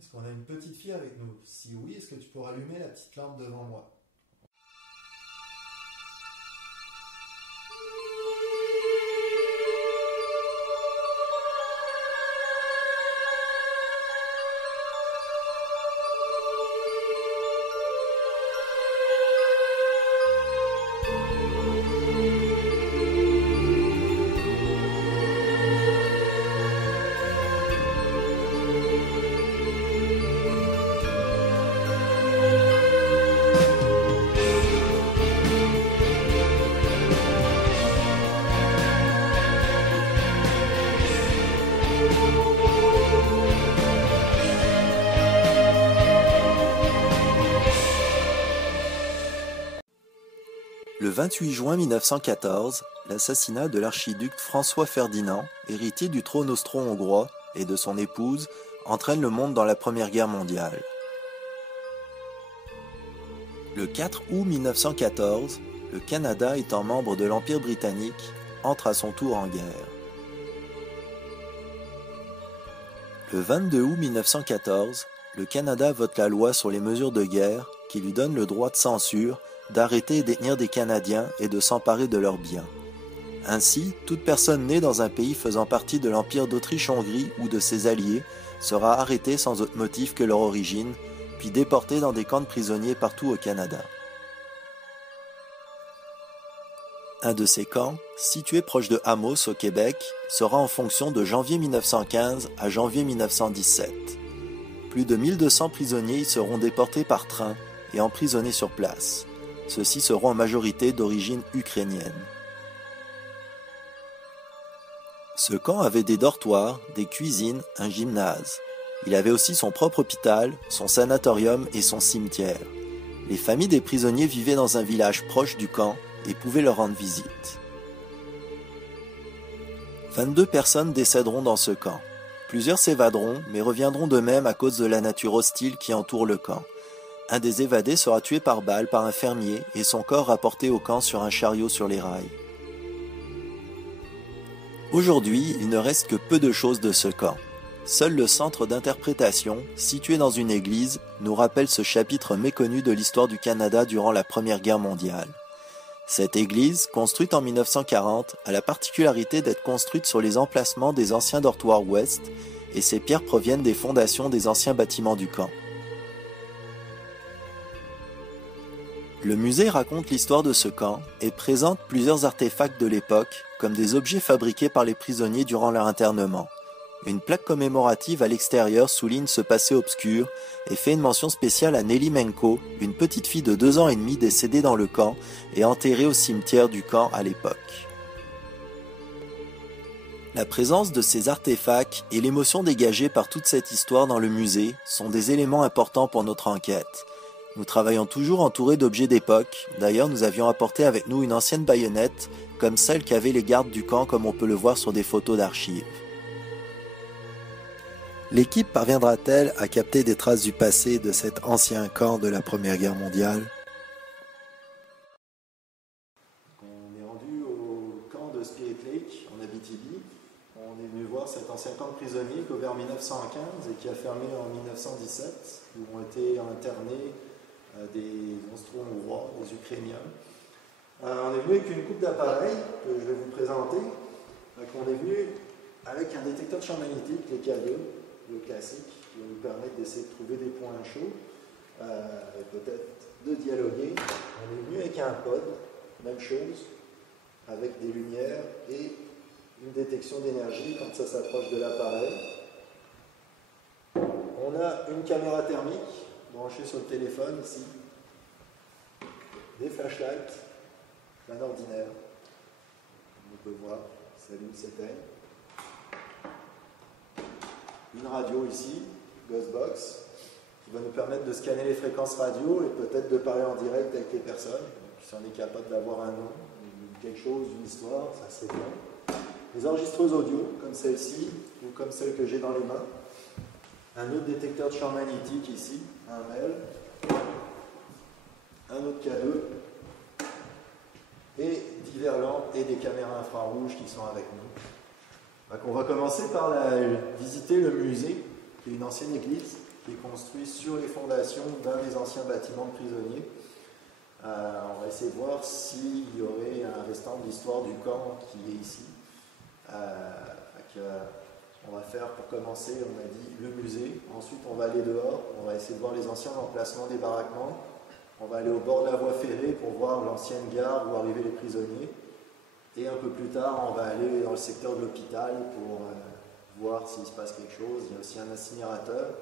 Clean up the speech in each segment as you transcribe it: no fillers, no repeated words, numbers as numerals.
Est-ce qu'on a une petite fille avec nous? Si oui, est-ce que tu pourras allumer la petite lampe devant moi? Le 28 juin 1914, l'assassinat de l'archiduc François-Ferdinand, héritier du trône austro-hongrois, et de son épouse, entraîne le monde dans la Première Guerre mondiale. Le 4 août 1914, le Canada, étant membre de l'Empire britannique, entre à son tour en guerre. Le 22 août 1914, le Canada vote la loi sur les mesures de guerre qui lui donne le droit de censure d'arrêter et détenir des Canadiens et de s'emparer de leurs biens. Ainsi, toute personne née dans un pays faisant partie de l'Empire d'Autriche-Hongrie ou de ses alliés sera arrêtée sans autre motif que leur origine, puis déportée dans des camps de prisonniers partout au Canada. Un de ces camps, situé proche de Amos au Québec, sera en fonction de janvier 1915 à janvier 1917. Plus de 1200 prisonniers y seront déportés par train et emprisonnés sur place. Ceux-ci seront en majorité d'origine ukrainienne. Ce camp avait des dortoirs, des cuisines, un gymnase. Il avait aussi son propre hôpital, son sanatorium et son cimetière. Les familles des prisonniers vivaient dans un village proche du camp et pouvaient leur rendre visite. 22 personnes décéderont dans ce camp. Plusieurs s'évaderont, mais reviendront d'eux-mêmes à cause de la nature hostile qui entoure le camp. Un des évadés sera tué par balle par un fermier et son corps rapporté au camp sur un chariot sur les rails. Aujourd'hui, il ne reste que peu de choses de ce camp. Seul le centre d'interprétation, situé dans une église, nous rappelle ce chapitre méconnu de l'histoire du Canada durant la Première Guerre mondiale. Cette église, construite en 1940, a la particularité d'être construite sur les emplacements des anciens dortoirs ouest, et ces pierres proviennent des fondations des anciens bâtiments du camp. Le musée raconte l'histoire de ce camp et présente plusieurs artefacts de l'époque, comme des objets fabriqués par les prisonniers durant leur internement. Une plaque commémorative à l'extérieur souligne ce passé obscur et fait une mention spéciale à Nelly Menko, une petite fille de 2 ans et demi décédée dans le camp et enterrée au cimetière du camp à l'époque. La présence de ces artefacts et l'émotion dégagée par toute cette histoire dans le musée sont des éléments importants pour notre enquête. Nous travaillons toujours entourés d'objets d'époque. D'ailleurs, nous avions apporté avec nous une ancienne baïonnette, comme celle qu'avaient les gardes du camp, comme on peut le voir sur des photos d'archives. L'équipe parviendra-t-elle à capter des traces du passé de cet ancien camp de la Première Guerre mondiale? On est rendu au camp de Spirit Lake, en Abitibi. On est venu voir cet ancien camp de prisonniers qui a ouvert en 1915 et qui a fermé en 1917, où ont été internés des Austro-Hongrois, des Ukrainiens. On est venu avec une coupe d'appareils que je vais vous présenter. On est venu avec un détecteur de champ magnétique, les K2, le classique, qui va nous permettre d'essayer de trouver des points chauds, et peut-être de dialoguer. On est venu avec un pod, même chose, avec des lumières et une détection d'énergie quand ça s'approche de l'appareil. On a une caméra thermique branchée sur le téléphone ici, des flashlights, un ordinaire, on peut voir, s'allume, s'éteint, une radio ici, Ghostbox, qui va nous permettre de scanner les fréquences radio et peut-être de parler en direct avec les personnes, si on est capable d'avoir un nom, quelque chose, une histoire, ça serait bien. Les enregistreuses audio, comme celle-ci, ou comme celle que j'ai dans les mains. Un autre détecteur de champ magnétique ici, un MEL, un autre K2, et divers lampes et des caméras infrarouges qui sont avec nous. Donc on va commencer par visiter le musée, qui est une ancienne église. qui est construit sur les fondations d'un des anciens bâtiments de prisonniers. On va essayer de voir s'il y aurait un restant de l'histoire du camp qui est ici. On va faire, pour commencer, on a dit le musée. Ensuite, on va aller dehors. On va essayer de voir les anciens emplacements des baraquements. On va aller au bord de la voie ferrée pour voir l'ancienne gare où arrivaient les prisonniers. Et un peu plus tard, on va aller dans le secteur de l'hôpital pour voir s'il se passe quelque chose. Il y a aussi un incinérateur.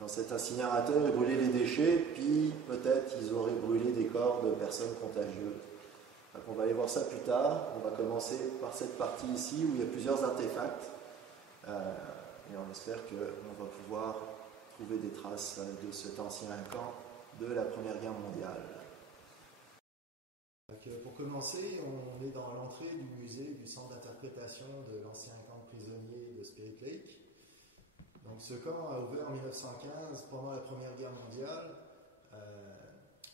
Dans cet incinérateur, ils brûlaient les déchets, puis peut-être ils auraient brûlé des corps de personnes contagieuses. Donc on va aller voir ça plus tard. On va commencer par cette partie ici où il y a plusieurs artefacts. Et on espère qu'on va pouvoir trouver des traces de cet ancien camp de la Première Guerre mondiale. Donc, pour commencer, on est dans l'entrée du musée du centre d'interprétation de l'ancien camp de prisonniers de Spirit Lake. Donc, ce camp a ouvert en 1915 pendant la Première Guerre mondiale.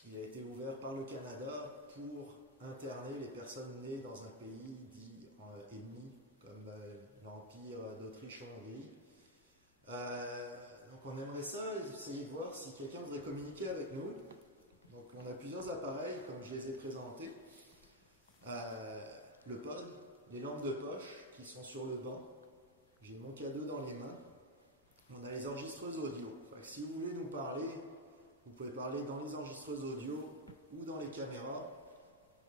Il a été ouvert par le Canada pour interner les personnes nées dans un pays dit ennemi, comme l'Empire d'Autriche-Hongrie. Donc on aimerait ça, essayer de voir si quelqu'un voudrait communiquer avec nous. Donc on a plusieurs appareils, comme je les ai présentés. Le pod, les lampes de poche qui sont sur le banc. J'ai mon cadeau dans les mains. On a les enregistreuses audio. Enfin, si vous voulez nous parler, vous pouvez parler dans les enregistreuses audio ou dans les caméras.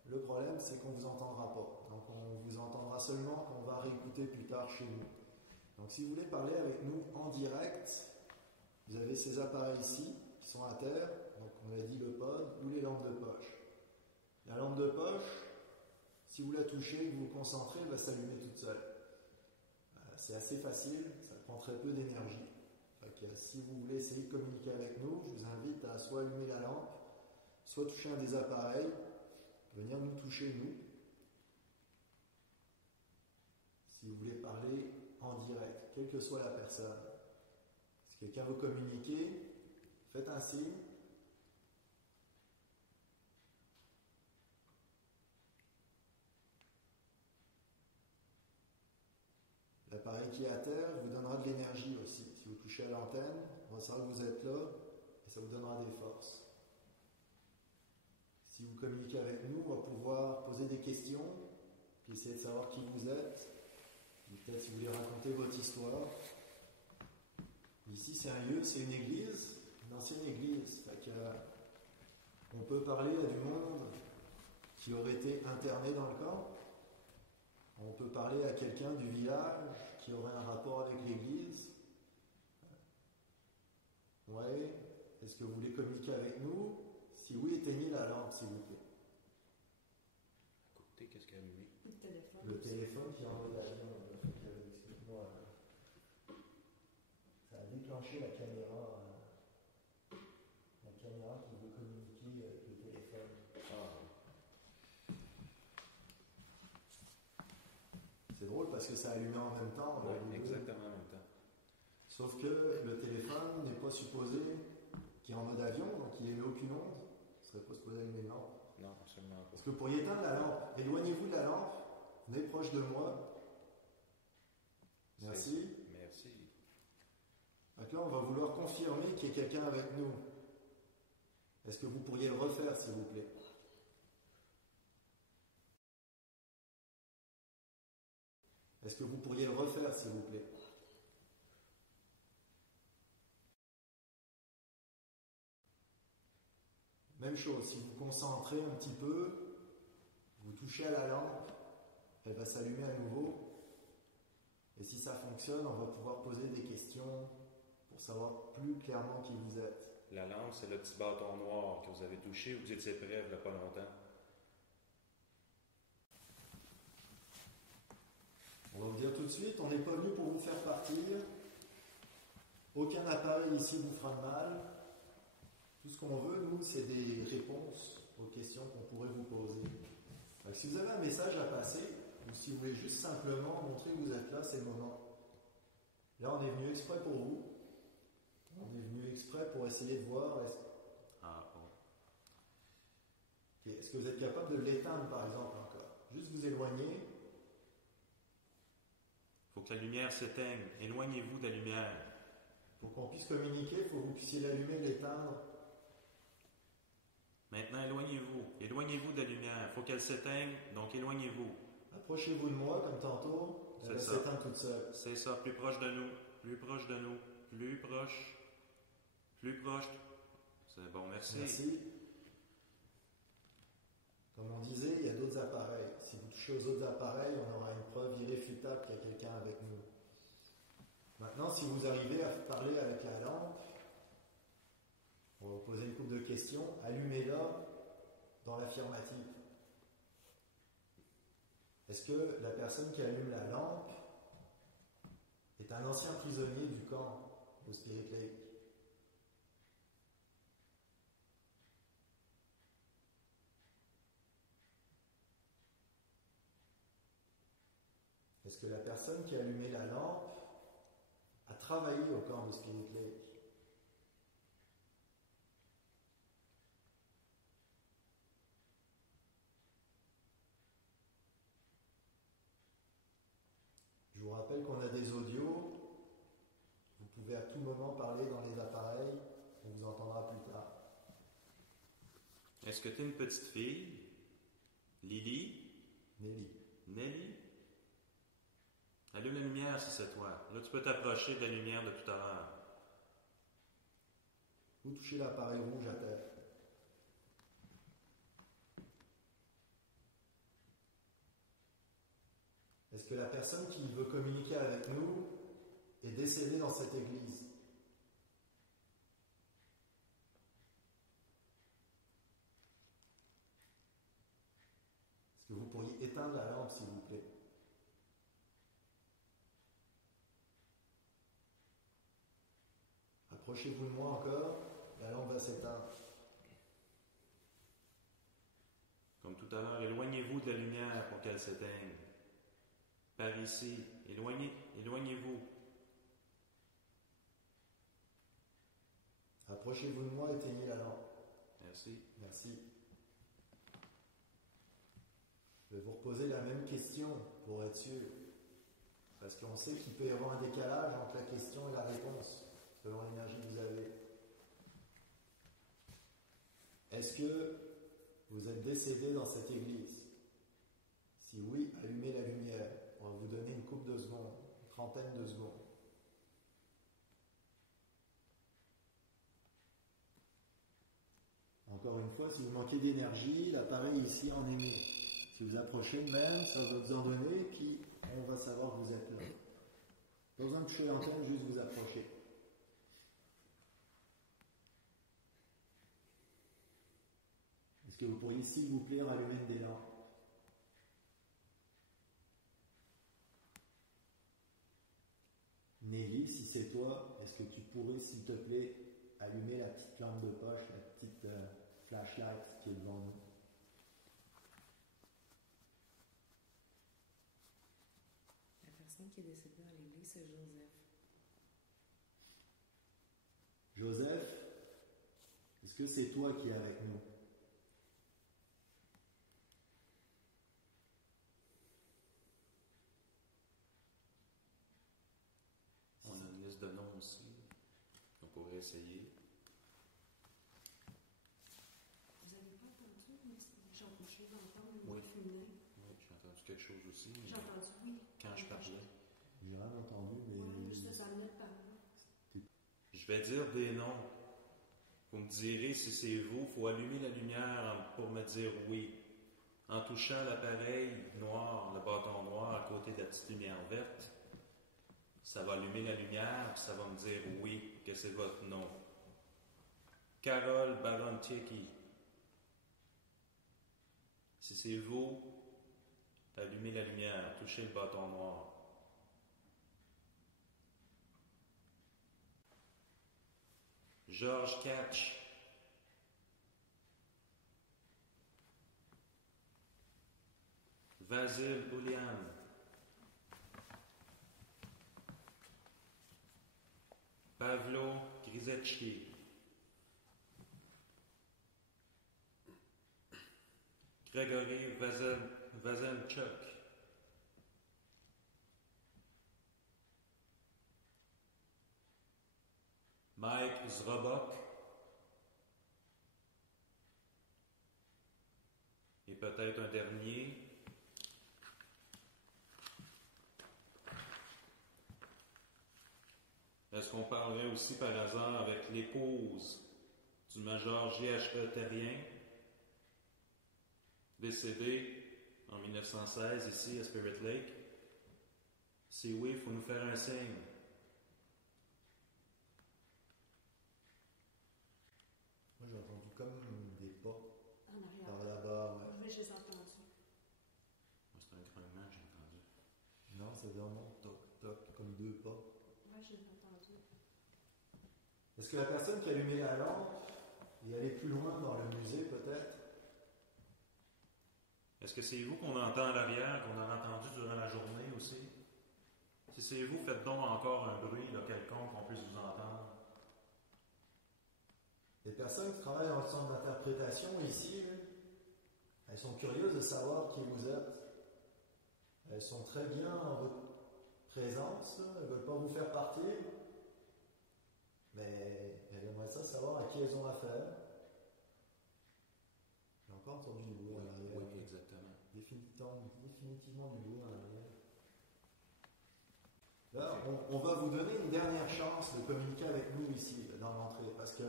Le problème, c'est qu'on ne vous entendra pas. Donc on vous entendra seulement quand on va réécouter plus tard chez nous. Donc si vous voulez parler avec nous en direct, vous avez ces appareils ici qui sont à terre. Donc on a dit le pod ou les lampes de poche. La lampe de poche, si vous la touchez, vous vous concentrez, elle va s'allumer toute seule. C'est assez facile, ça prend très peu d'énergie. Si vous voulez essayer de communiquer avec nous, je vous invite à soit allumer la lampe, soit toucher un des appareils, venir nous toucher nous. Si vous voulez parler en direct, quelle que soit la personne. Si quelqu'un veut communiquer, faites un signe. L'appareil qui est à terre vous donnera de l'énergie aussi. Si vous touchez à l'antenne, on va savoir que vous êtes là et ça vous donnera des forces. Si vous communiquez avec nous, on va pouvoir poser des questions, puis essayer de savoir qui vous êtes, puis peut-être si vous voulez raconter votre histoire. Ici, c'est un lieu, c'est une église, une ancienne église. On peut parler à du monde qui aurait été interné dans le camp. On peut parler à quelqu'un du village qui aurait un rapport avec l'église. Ouais. Est-ce que vous voulez communiquer avec nous? Si oui, éteignez la lampe, s'il vous plaît. Écoutez, qu'est-ce qu'il y a allumé? Le téléphone qui est en mode avion. Excuse-moi. Ça a déclenché la caméra. La caméra qui veut communiquer avec le téléphone. C'est drôle parce que ça a allumé en même temps. Oui, exactement en même temps. Sauf que le téléphone n'est pas supposé, qui est en mode avion, donc il n'émet aucune onde. Il ne serait pas supposé allumer une lampe. Non, absolument pas. Parce que pour y éteindre la lampe, éloignez-vous de la lampe, venez proche de moi. Merci. Merci. Donc là, on va vouloir confirmer qu'il y ait quelqu'un avec nous. Est-ce que vous pourriez le refaire, s'il vous plaît? Est-ce que vous pourriez le refaire, s'il vous plaît? Même chose, si vous vous concentrez un petit peu, vous touchez à la lampe, elle va s'allumer à nouveau. Et si ça fonctionne, on va pouvoir poser des questions pour savoir plus clairement qui vous êtes. La lampe, c'est le petit bâton noir que vous avez touché, vous étiez prêt il n'y a pas longtemps. On va vous dire tout de suite, on n'est pas venu pour vous faire partir. Aucun appareil ici vous fera de mal. Tout ce qu'on veut, nous, c'est des réponses aux questions qu'on pourrait vous poser. Donc, si vous avez un message à passer, ou si vous voulez juste simplement montrer que vous êtes là, c'est le moment. Là, on est venu exprès pour vous. On est venu exprès pour essayer de voir. Est-ce que vous êtes capable de l'éteindre, par exemple, encore? Juste vous éloigner. Il faut que la lumière s'éteigne. Éloignez-vous de la lumière. Pour qu'on puisse communiquer, il faut que vous puissiez l'allumer, l'éteindre. Maintenant, éloignez-vous de la lumière. Il faut qu'elle s'éteigne, donc éloignez-vous. Approchez-vous de moi, comme tantôt. Elle va s'éteindre toute seule. C'est ça, plus proche de nous, plus proche de nous, plus proche, plus proche. C'est bon, merci. Merci. Comme on disait, il y a d'autres appareils. Si vous touchez aux autres appareils, on aura une preuve irréfutable qu'il y a quelqu'un avec nous. Maintenant, si vous arrivez à parler avec la lampe, on va vous poser une couple de questions. Allumez-la dans l'affirmative. Est-ce que la personne qui allume la lampe est un ancien prisonnier du camp au Spirit Lake? Est-ce que la personne qui a allumé la lampe a travaillé au camp de Spirit Lake? Je vous rappelle qu'on a des audios. Vous pouvez à tout moment parler dans les appareils. On vous entendra plus tard. Est-ce que tu es une petite fille? Lily? Nelly? Allume la lumière si c'est toi. Là, tu peux t'approcher de la lumière de tout à l'heure. Vous touchez l'appareil rouge à terre. Est-ce que la personne qui veut communiquer avec nous est décédée dans cette église? Est-ce que vous pourriez éteindre la lampe, s'il vous plaît? Approchez-vous de moi encore, la lampe va s'éteindre. Comme tout à l'heure, éloignez-vous de la lumière pour qu'elle s'éteigne. Par ici, éloignez-vous. Approchez-vous de moi, éteignez la lampe. Merci. Merci. Je vais vous reposer la même question pour être sûr. Parce qu'on sait qu'il peut y avoir un décalage entre la question et la réponse, selon l'énergie que vous avez. Est-ce que vous êtes décédé dans cette église? Si oui, allumez la lumière. On va vous donner une couple de secondes, une trentaine de secondes. Encore une fois, si vous manquez d'énergie, l'appareil ici en émet. Si vous approchez de même, ça va vous en donner, puis on va savoir que vous êtes là. Pas besoin de toucher l'antenne, juste vous approcher. Est-ce que vous pourriez, s'il vous plaît, rallumer une des lampes? Nelly, si c'est toi, est-ce que tu pourrais, s'il te plaît, allumer la petite lampe de poche, la petite flashlight qui est devant nous? La personne qui est décédée dans l'église, c'est Joseph. Joseph, est-ce que c'est toi qui es avec nous? On a une liste de noms aussi. On pourrait essayer. Vous n'avez pas entendu, mais j'ai entendu encore le Oui. mot féminin. Oui, j'ai entendu quelque chose aussi. mais J'ai entendu, oui. Quand je parlais. J'ai rien entendu, mais... Oui, ça venait de parler. Je vais dire des noms. Vous me direz si c'est vous. Il faut allumer la lumière pour me dire oui. En touchant l'appareil noir, le bâton noir à côté de la petite lumière verte, ça va allumer la lumière et ça va me dire oui, que c'est votre nom. Carole Barontiecki. Si c'est vous, allumez la lumière, touchez le bâton noir. Georges Catch. Vasile Boulian. Pavlo Grisecki. Gregory Vazelchuk. Mike Zrobok. Et peut-être un dernier. Est-ce qu'on parlerait aussi par hasard avec l'épouse du major G.H.E. Terrien, décédé en 1916 ici à Spirit Lake? Si oui, il faut nous faire un signe. Moi, j'ai entendu comme des pas En arrière. par là-bas. Ouais. Oui, je les ai entendus. Moi, c'est un grognement que j'ai entendu. Non, c'est vraiment toc, toc, comme deux pas. Oui, je les ai entendus. Est-ce que la personne qui a allumé la lampe est allée plus loin dans le musée, peut-être? Est-ce que c'est vous qu'on entend à l'arrière, qu'on a entendu durant la journée aussi? Si c'est vous, faites donc encore un bruit là, quelconque qu'on puisse vous entendre. Les personnes qui travaillent dans le centre d'interprétation ici, là, elles sont curieuses de savoir qui vous êtes. Elles sont très bien en votre présence, là. Elles ne veulent pas vous faire partir, mais elles aimeraient ça savoir à qui elles ont affaire. J'ai encore entendu du bruit en arrière. Oui, exactement. Définitivement du bruit en arrière. Là, on va vous donner une dernière chance de communiquer avec nous ici, dans l'entrée, parce que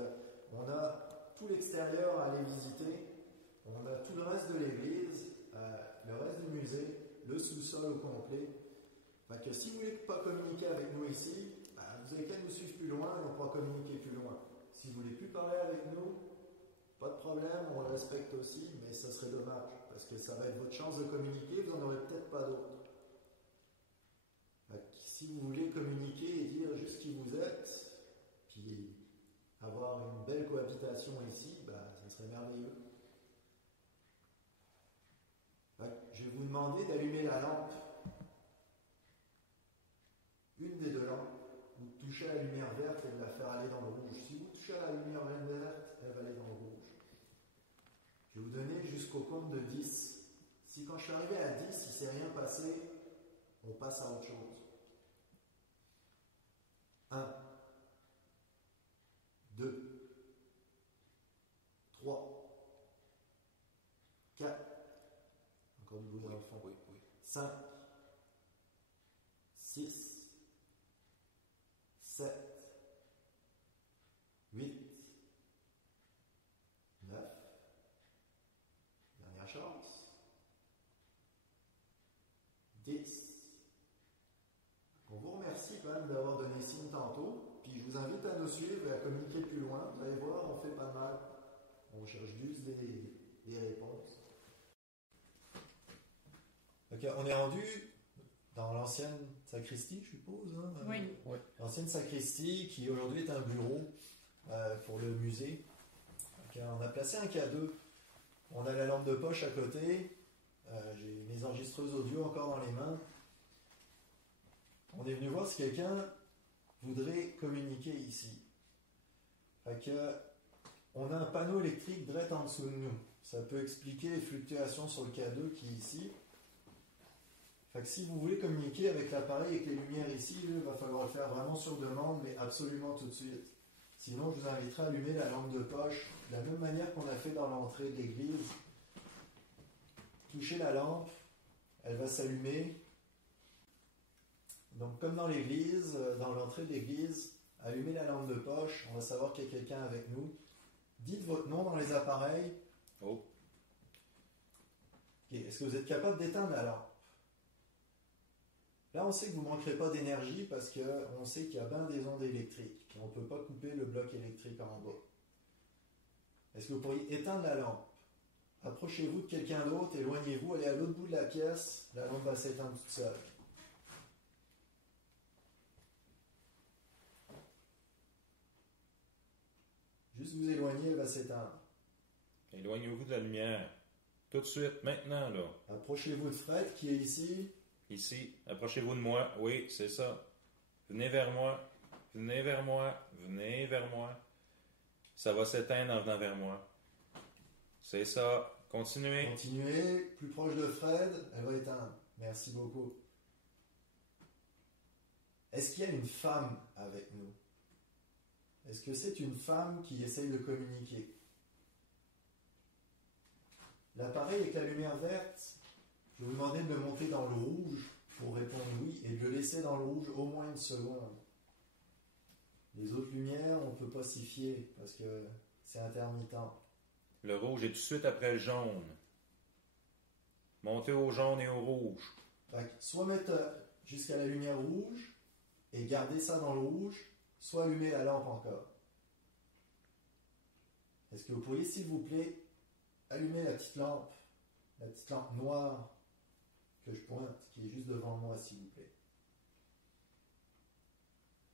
on a tout l'extérieur à aller visiter, on a tout le reste de l'église, le reste du musée, le sous-sol au complet. Fait que si vous voulez pas communiquer avec nous ici, vous avez qu'à nous suivre plus loin et on pourra communiquer plus loin. Si vous voulez plus parler avec nous, pas de problème, on le respecte aussi, mais ça serait dommage, parce que ça va être votre chance de communiquer, vous n'en aurez peut-être pas d'autres. Si vous voulez communiquer et dire juste qui vous êtes, puis avoir une belle cohabitation ici, ça serait merveilleux. Je vais vous demander d'allumer la lampe. Une des deux lampes. Vous touchez à la lumière verte et de la faire aller dans le rouge. Si vous touchez à la lumière verte, elle va aller dans le rouge. Je vais vous donner jusqu'au compte de 10. Si quand je suis arrivé à 10, il ne s'est rien passé, on passe à autre chose. 1, 2, 3, 4, encore du bruit dans le fond, Oui. 5, 6, 7, 8, 9, dernière chance, 10. On vous remercie quand même d'avoir donné signe tantôt, puis je vous invite à nous suivre et à communiquer plus loin. Vous allez voir, on fait pas mal. On cherche juste des réponses. Ok, on est rendu dans l'ancienne sacristie, je suppose. Hein? Oui. L'ancienne sacristie qui aujourd'hui est un bureau pour le musée. Ok, on a placé un cadeau. On a la lampe de poche à côté. J'ai mes enregistreuses audio encore dans les mains. On est venu voir si quelqu'un voudrait communiquer ici. Fait que, on a un panneau électrique direct en dessous de nous. Ça peut expliquer les fluctuations sur le K2 qui est ici. Fait que si vous voulez communiquer avec l'appareil, avec les lumières ici, il va falloir le faire vraiment sur demande, mais absolument tout de suite. Sinon, je vous inviterai à allumer la lampe de poche de la même manière qu'on a fait dans l'entrée de l'église. Touchez la lampe, elle va s'allumer. Donc, comme dans l'église, dans l'entrée de l'église, allumez la lampe de poche, on va savoir qu'il y a quelqu'un avec nous. Dites votre nom dans les appareils. Oh. Okay. Est-ce que vous êtes capable d'éteindre la lampe? Là, on sait que vous ne manquerez pas d'énergie parce qu'on sait qu'il y a bien des ondes électriques. On ne peut pas couper le bloc électrique en bas. Est-ce que vous pourriez éteindre la lampe? Approchez-vous de quelqu'un d'autre, éloignez-vous, allez à l'autre bout de la pièce, la lampe va s'éteindre toute seule. Juste vous éloigner, elle va s'éteindre. Éloignez-vous de la lumière. Tout de suite, maintenant, là. Approchez-vous de Fred qui est ici. Ici. Approchez-vous de moi. Oui, c'est ça. Venez vers moi. Venez vers moi. Venez vers moi. Ça va s'éteindre en venant vers moi. C'est ça. Continuez. Continuez. Plus proche de Fred, elle va éteindre. Merci beaucoup. Est-ce qu'il y a une femme avec nous? Est-ce que c'est une femme qui essaye de communiquer? L'appareil avec la lumière verte, je vais vous demander de le monter dans le rouge pour répondre oui et de le laisser dans le rouge au moins une seconde. Les autres lumières, on ne peut pas s'y fier parce que c'est intermittent. Le rouge est tout de suite après le jaune. Montez au jaune et au rouge. Fait que soit mettre jusqu'à la lumière rouge et garder ça dans le rouge, soit allumer la lampe encore. Est-ce que vous pourriez, s'il vous plaît, allumer la petite lampe noire que je pointe, qui est juste devant moi, s'il vous plaît.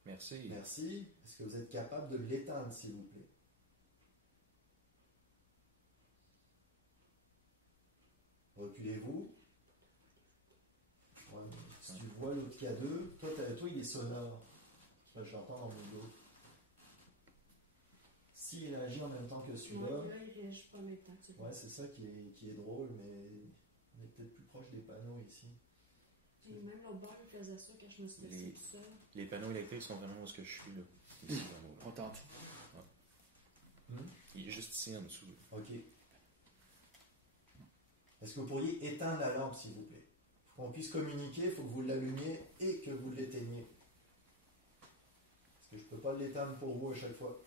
Merci. Merci. Est-ce que vous êtes capable de l'éteindre, s'il vous plaît? Reculez-vous. Ouais, si tu vois l'autre K2, toi il est sonore. Ça, je l'entends dans mon dos. S'il réagit en même temps que celui-là. Ouais, là, il réagit pas en même temps que celui-là. Ouais, c'est ça qui est drôle, mais on est peut-être plus proche des panneaux ici. Et même l'autre bord, il faisait ça quand je me suis laissée tout seul. Les panneaux électriques sont vraiment où est-ce que je suis là. Ici, dans l'eau. On t'entend. Il est juste ici en dessous. Ok. Est-ce que vous pourriez éteindre la lampe, s'il vous plaît? Pour qu'on puisse communiquer, il faut que vous l'allumiez et que vous l'éteigniez. Parce que je ne peux pas l'éteindre pour vous à chaque fois.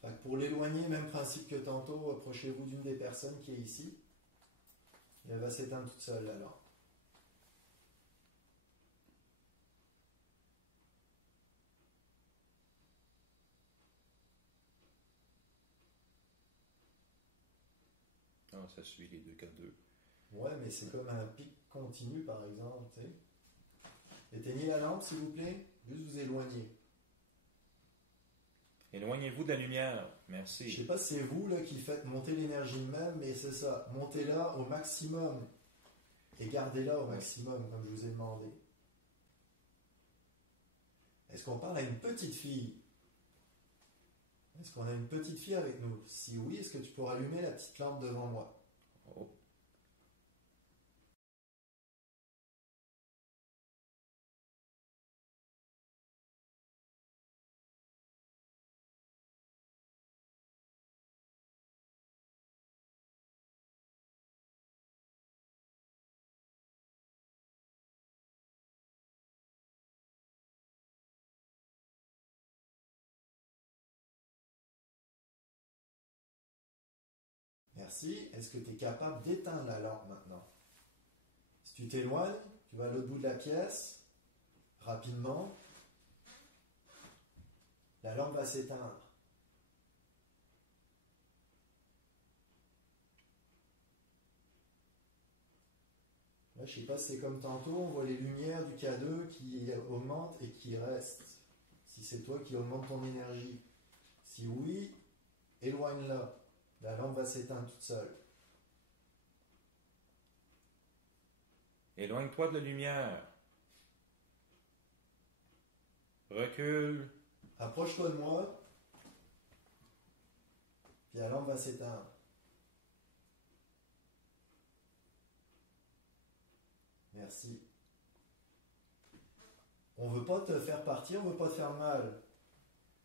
Fait que pour l'éloigner, même principe que tantôt, approchez-vous d'une des personnes qui est ici. Et elle va s'éteindre toute seule, la lampe. Ah, ça suit les deux K2. Ouais, mais c'est comme un pic continu, par exemple. Tu sais. Éteignez la lampe, s'il vous plaît. Juste vous éloigner. Éloignez-vous de la lumière. Merci. Je sais pas si c'est vous là, qui faites monter l'énergie de même, mais c'est ça. Montez-la au maximum. Et gardez-la au maximum, comme je vous ai demandé. Est-ce qu'on parle à une petite fille? Est-ce qu'on a une petite fille avec nous? Si oui, est-ce que tu pourras allumer la petite lampe devant moi? Oh. Merci. Est-ce que tu es capable d'éteindre la lampe maintenant? Si tu t'éloignes, tu vas à l'autre bout de la pièce, rapidement, la lampe va s'éteindre. Là, je ne sais pas si c'est comme tantôt, on voit les lumières du K2 qui augmentent et qui restent. Si c'est toi qui augmente ton énergie. Si oui, éloigne-la. La lampe va s'éteindre toute seule. Éloigne-toi de la lumière. Recule. Approche-toi de moi. Puis la lampe va s'éteindre. Merci. On ne veut pas te faire partir, on ne veut pas te faire mal.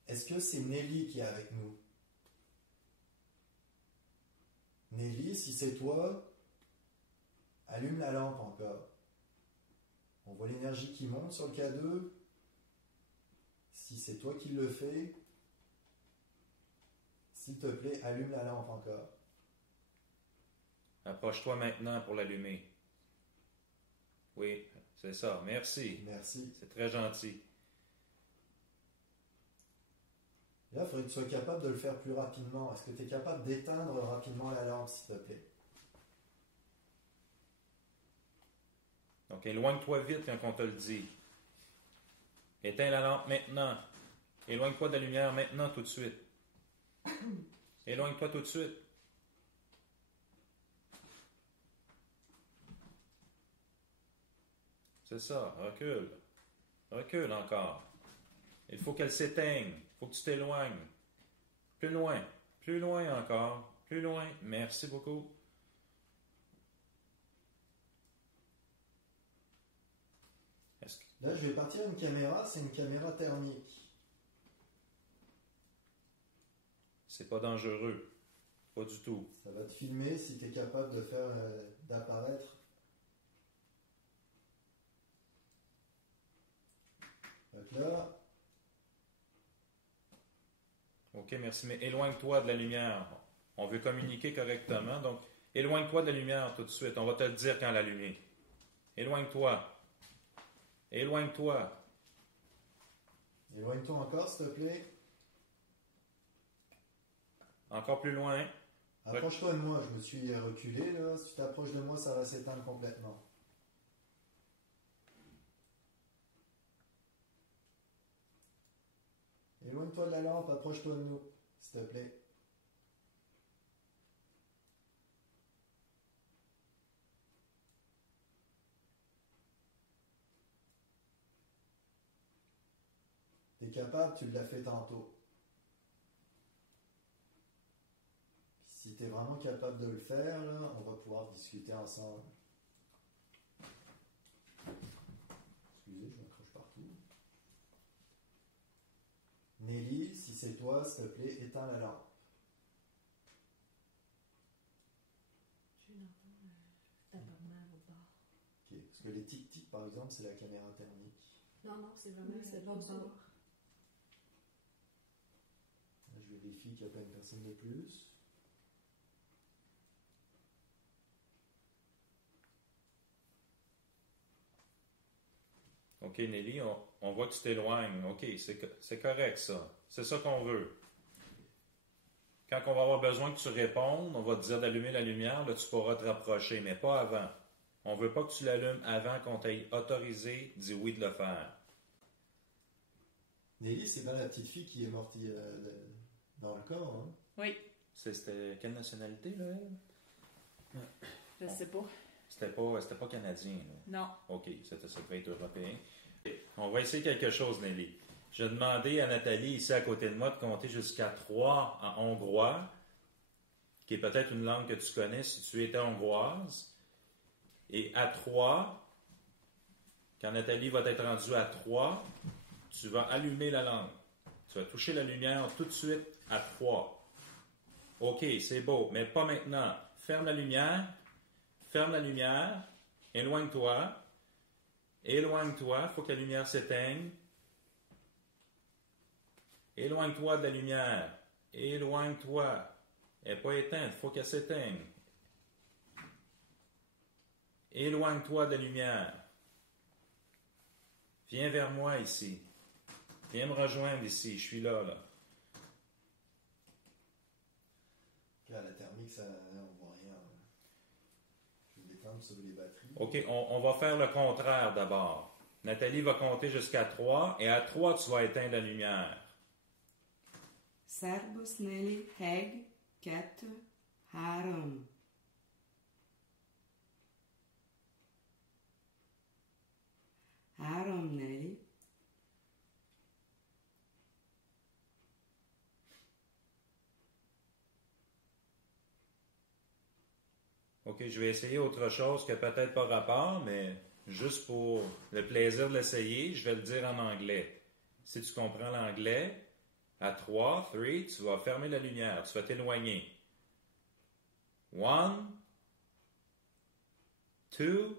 Est-ce que c'est Nelly qui est avec nous? Nelly, si c'est toi, allume la lampe encore. On voit l'énergie qui monte sur le K2. Si c'est toi qui le fais, s'il te plaît, allume la lampe encore. Approche-toi maintenant pour l'allumer. Oui, c'est ça. Merci. Merci. C'est très gentil. Là, il faudrait que tu sois capable de le faire plus rapidement. Est-ce que tu es capable d'éteindre rapidement la lampe, s'il te plaît? Donc, éloigne-toi vite quand on te le dit. Éteins la lampe maintenant. Éloigne-toi de la lumière maintenant, tout de suite. Éloigne-toi tout de suite. C'est ça, recule. Recule encore. Il faut qu'elle s'éteigne. Il faut que tu t'éloignes. Plus loin encore. Plus loin. Merci beaucoup. Là, je vais partir à une caméra, c'est une caméra thermique. C'est pas dangereux. Pas du tout. Ça va te filmer si tu es capable de faire d'apparaître. Donc là, OK, merci. Mais éloigne-toi de la lumière. On veut communiquer correctement. Donc, éloigne-toi de la lumière tout de suite. On va te le dire quand elle est allumée. Éloigne-toi. Éloigne-toi. éloigne-toi encore, s'il te plaît. Encore plus loin. Approche-toi de moi, je me suis reculé là. Si tu t'approches de moi, ça va s'éteindre complètement. Éloigne-toi de la lampe, approche-toi de nous, s'il te plaît. T'es capable, tu l'as fait tantôt. Si tu es vraiment capable de le faire, là, on va pouvoir discuter ensemble. Excusez, je m'accroche partout. Nelly, si c'est toi, s'il te plaît, éteins la lampe. Je l'entends tapotement au bord. Ok. Parce que les tic-tic, par exemple, c'est la caméra thermique. Non, non, c'est vraiment Oui, c'est l'autre bord. bord. Là, je vérifie qu'il n'y a pas une personne de plus. OK, Nelly, on voit que tu t'éloignes. OK, c'est correct, ça. C'est ça qu'on veut. Quand on va avoir besoin que tu répondes, on va te dire d'allumer la lumière, là, tu pourras te rapprocher, mais pas avant. On ne veut pas que tu l'allumes avant qu'on t'ait autorisé, dit oui de le faire. Nelly, c'est bien la petite fille qui est morte dans le corps, hein? Oui, C'était quelle nationalité, là, elle? je sais pas. C'était pas canadien, là. Non. OK, ça devait être européen. On va essayer quelque chose, Nelly. Je vais demander à Nathalie, ici à côté de moi, de compter jusqu'à 3 en hongrois, qui est peut-être une langue que tu connais si tu étais hongroise. Et à 3, quand Nathalie va être rendue à 3, tu vas allumer la langue. Tu vas toucher la lumière tout de suite à 3. OK, c'est beau, mais pas maintenant. Ferme la lumière, éloigne-toi, il faut que la lumière s'éteigne. Éloigne-toi de la lumière, éloigne-toi. Elle n'est pas éteinte, il faut qu'elle s'éteigne. Éloigne-toi de la lumière. Viens vers moi ici. Viens me rejoindre ici, je suis là. Là, la thermique, ça, on voit rien. Je vais détendre sur les batteries. OK, on va faire le contraire d'abord. Nathalie va compter jusqu'à 3 et à 3, tu vas éteindre la lumière. Servus Nelly, Heg, Ket, Harum. Harum Nelly. OK, je vais essayer autre chose qui n'a peut-être pas rapport, mais juste pour le plaisir de l'essayer, je vais le dire en anglais. Si tu comprends l'anglais, à 3, tu vas fermer la lumière, tu vas t'éloigner. 1, 2,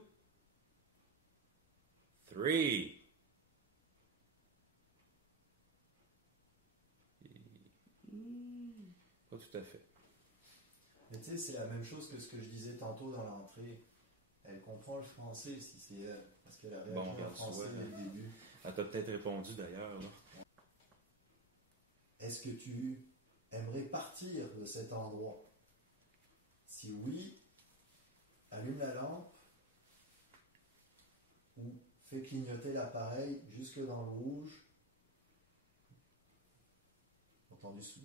3. Pas tout à fait. Mais tu sais, c'est la même chose que ce que je disais tantôt dans l'entrée. Elle comprend le français, si c'est parce qu'elle a réagi en regarde, français tu vois, dès le début. Elle t'a peut-être répondu d'ailleurs. Là. Est-ce que tu aimerais partir de cet endroit? Si oui, allume la lampe ou fais clignoter l'appareil jusque dans le rouge.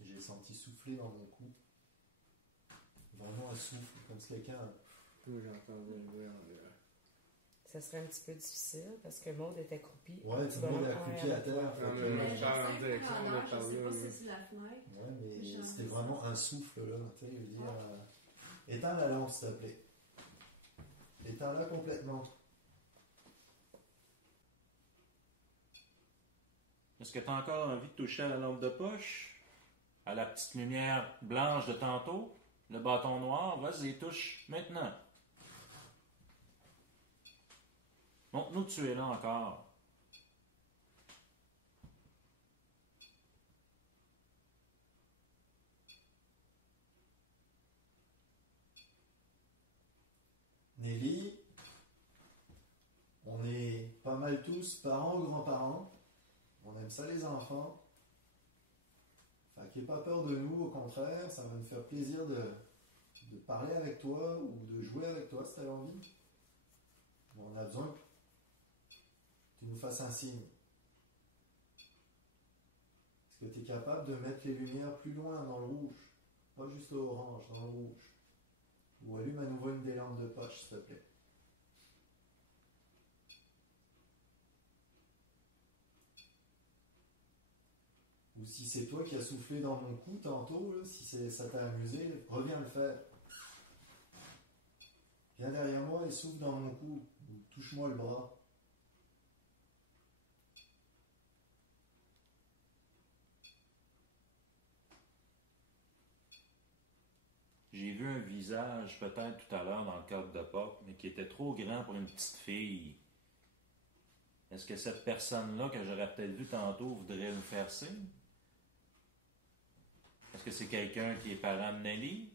J'ai senti souffler dans mon cou. Vraiment un souffle, comme si quelqu'un... Oui, j'entendais le bruit en dehors. Ça serait un petit peu difficile parce que Maud était croupie. Ouais, tu Maud est accroupie à terre. Non, fait que- mais Mais je parle en direction de je sais par pas là, si mais- c'est la fenêtre. Ouais, mais J'ai c'était envie vraiment ça. un souffle, là. Tu sais, je veux dire... Éteins la lampe, s'il te plaît. Éteins-la complètement. Est-ce que tu as encore envie de toucher à la lampe de poche? À la petite lumière blanche de tantôt, le bâton noir, vas-y, touche maintenant. Montre-nous que tu es là encore. Nelly, on est pas mal tous parents ou grands-parents. On aime ça les enfants. Fait qu'aie pas peur de nous, au contraire, ça va nous faire plaisir de parler avec toi ou de jouer avec toi si tu as envie. On a besoin que tu nous fasses un signe. Est-ce que tu es capable de mettre les lumières plus loin dans le rouge? Pas juste au orange, dans le rouge. Ou allume à nouveau une des lampes de poche, s'il te plaît. Ou si c'est toi qui as soufflé dans mon cou tantôt, là, si ça t'a amusé, reviens le faire. Viens derrière moi et souffle dans mon cou, ou touche-moi le bras. J'ai vu un visage peut-être tout à l'heure dans le cadre de porte, mais qui était trop grand pour une petite fille. Est-ce que cette personne-là que j'aurais peut-être vue tantôt voudrait nous faire signe? Est-ce que c'est quelqu'un qui est parent de Nelly?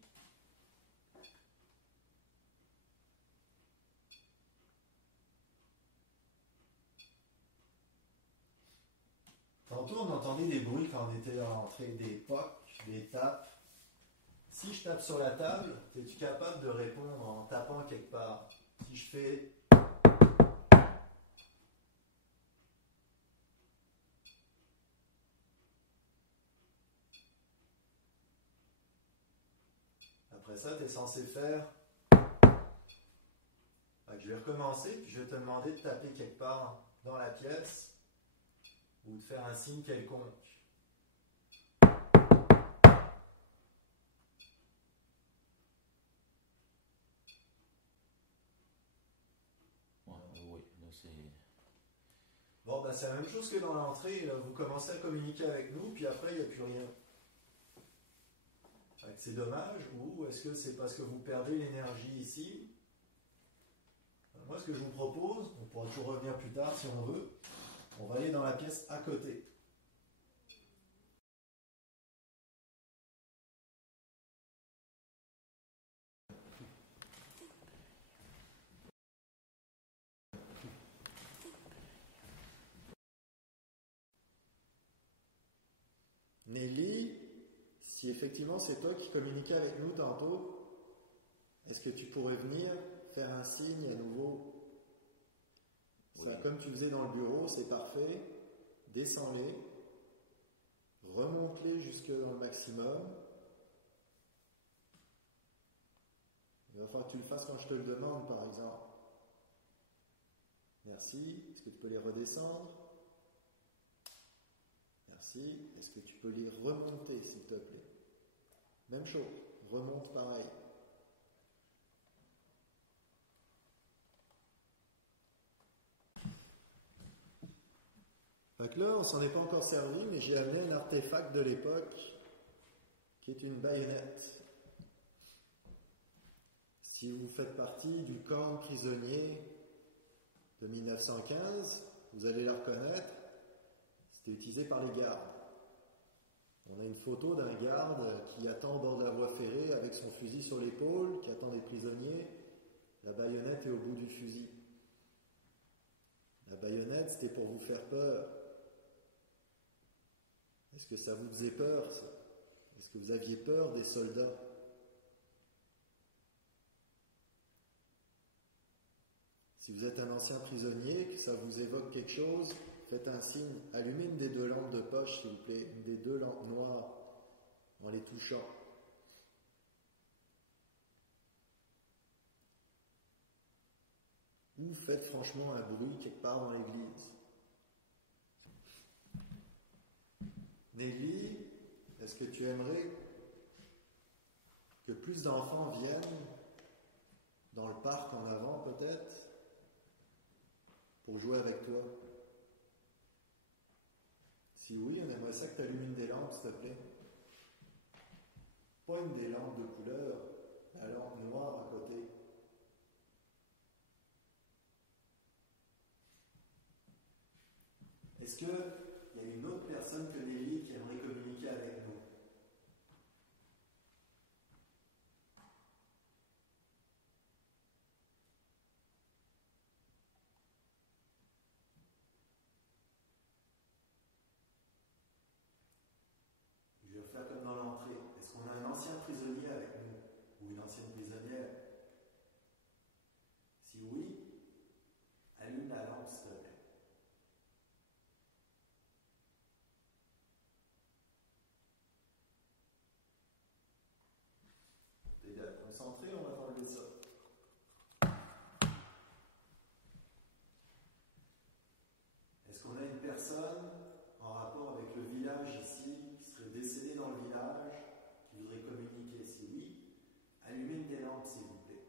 Tantôt, on entendait des bruits quand on était à l'entrée, des pocs, des tapes. Si je tape sur la table, es-tu capable de répondre en tapant quelque part? Si je fais... Après ça, tu es censé faire... Fait que je vais recommencer, puis je vais te demander de taper quelque part dans la pièce ou de faire un signe quelconque. Oui, là c'est... Bon, ben c'est la même chose que dans l'entrée, là. Vous commencez à communiquer avec nous, puis après, il n'y a plus rien. Fait que c'est dommage, ou est-ce que c'est parce que vous perdez l'énergie ici? Moi, ce que je vous propose, on pourra toujours revenir plus tard si on veut, on va aller dans la pièce à côté. Nelly, si effectivement c'est toi qui communiquais avec nous tantôt, est-ce que tu pourrais venir faire un signe à nouveau? Oui. Ça, comme tu faisais dans le bureau, c'est parfait. Descends-les, remonte-les jusque dans le maximum. Il va falloir que tu le fasses quand je te le demande, par exemple. Merci. Est-ce que tu peux les redescendre? Merci. Est-ce que tu peux les remonter, s'il te plaît? Même chose. Remonte pareil. Fait que là, on s'en est pas encore servi, mais j'ai amené un artefact de l'époque qui est une baïonnette. Si vous faites partie du camp prisonnier de 1915, vous allez la reconnaître. C'était utilisé par les gardes. On a une photo d'un garde qui attend au bord de la voie ferrée avec son fusil sur l'épaule, qui attend des prisonniers. La baïonnette est au bout du fusil. La baïonnette, c'était pour vous faire peur. Est-ce que ça vous faisait peur, ça? Est-ce que vous aviez peur des soldats? Si vous êtes un ancien prisonnier, que ça vous évoque quelque chose, faites un signe. Allumez une des deux lampes de poche, s'il vous plaît, une des deux lampes noires, en les touchant. Ou faites franchement un bruit quelque part dans l'église. Nelly, est-ce que tu aimerais que plus d'enfants viennent dans le parc en avant peut-être pour jouer avec toi? Si oui, on aimerait ça que tu allumes une des lampes, s'il te plaît. Pas une des lampes de couleur, la lampe noire à côté. Est-ce qu'il y a une autre personne que Nelly qui aimerait communiquer avec nous? Je vais refaire comme dans l'entrée. Est-ce qu'on a un ancien prisonnier avec nous? Ou une ancienne prisonnière? Si oui, allume la lampe s'il te plaît. T'es concentré, on va enlever ça. Est-ce qu'on a une personne en rapport avec le village ici, qui serait décédée dans le village, qui voudrait communiquer? Si oui, allumez une des lampes s'il vous plaît.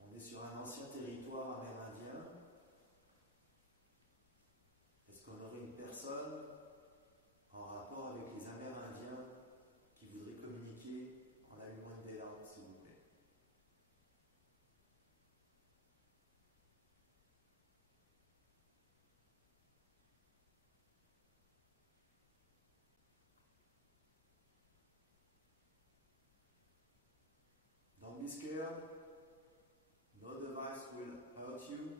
On est sur un ancien territoire amérindien. Est-ce qu'on aurait une personne en rapport avec les Amérindiens qui voudrait communiquer en allumant une des lampes, s'il vous plaît? Don't be scared. No device will hurt you.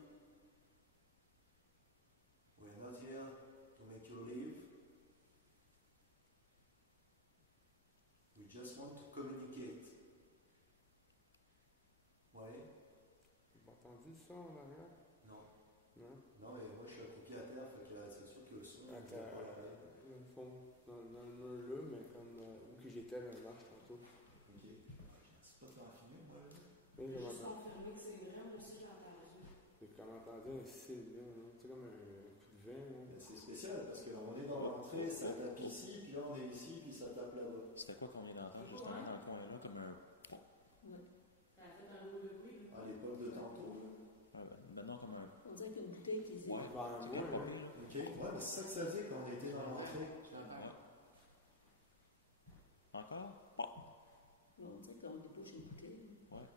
We're not here to make you leave. We just want to communicate. Oui? T'as pas entendu ça en arrière? Non. Non? Non, mais moi je suis accroupi à terre, fait que c'est sûr que le son. Dans le fond, dans le mur là, mais comme où que j'étais dans le marche tantôt. Ok. C'est pas tant fini, moi. Oui, j'ai Juste entendu. enfermé que c'est vrai, moi aussi j'ai entendu. J'ai comme entendu un sylvain, là. Tu sais, comme un coup de vent, là. Mais c'est spécial parce qu'on est dans l'entrée, ça tape ici, puis là on est ici, puis ça tape là-bas. C'était quoi qu'on vient d'entendre justement dans le coin-là, comme un. Ça a fait un lourd de bruit. À l'époque de tantôt. Ouais, ben, maintenant comme un. On dirait qu'il y a une bouteille qui dit. Ouais, Vers tu moi, viens pas là. rire. Ok, ouais, mais c'est ça que ça dit quand on était dans l'entrée. Encore? On dirait qu'on touche une bouteille. Ouais.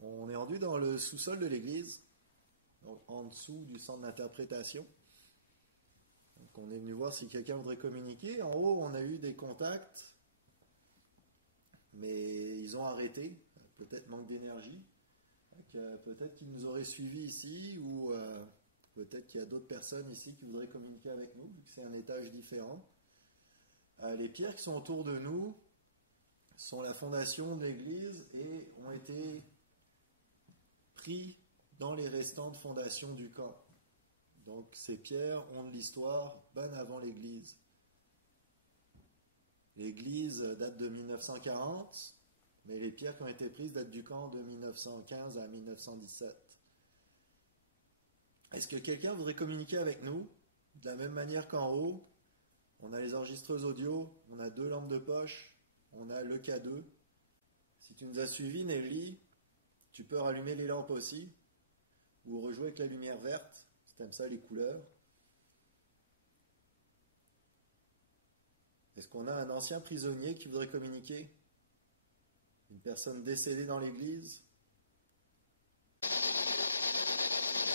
On est rendu dans le sous-sol de l'église, donc en dessous du centre d'interprétation. Donc on est venu voir si quelqu'un voudrait communiquer. En haut, on a eu des contacts, mais ils ont arrêté, peut-être manque d'énergie. Peut-être qu'ils nous auraient suivis ici, ou peut-être qu'il y a d'autres personnes ici qui voudraient communiquer avec nous, vu que c'est un étage différent. Les pierres qui sont autour de nous sont la fondation de l'église et ont été pris dans les restantes fondations du camp. Donc ces pierres ont de l'histoire bien avant l'église. L'église date de 1940, mais les pierres qui ont été prises datent du camp de 1915 à 1917. Est-ce que quelqu'un voudrait communiquer avec nous? De la même manière qu'en haut, on a les enregistreuses audio, on a 2 lampes de poche, on a le K2. Si tu nous as suivis, Nelly, tu peux rallumer les lampes aussi, ou rejouer avec la lumière verte, si tu aimes ça, les couleurs. Est-ce qu'on a un ancien prisonnier qui voudrait communiquer? Une personne décédée dans l'église?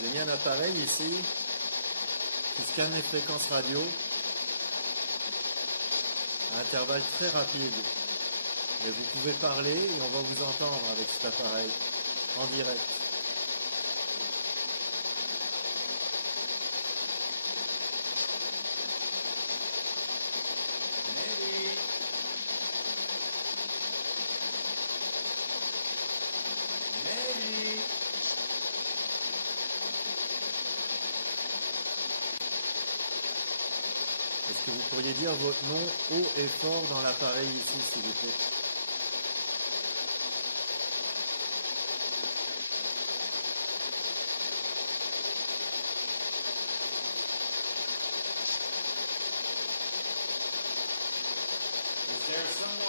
J'ai mis un appareil ici qui scanne les fréquences radio à intervalles très rapides. Mais vous pouvez parler et on va vous entendre avec cet appareil en direct. Est-ce que vous pourriez dire votre nom haut et fort dans l'appareil ici, s'il vous plaît? Is there someone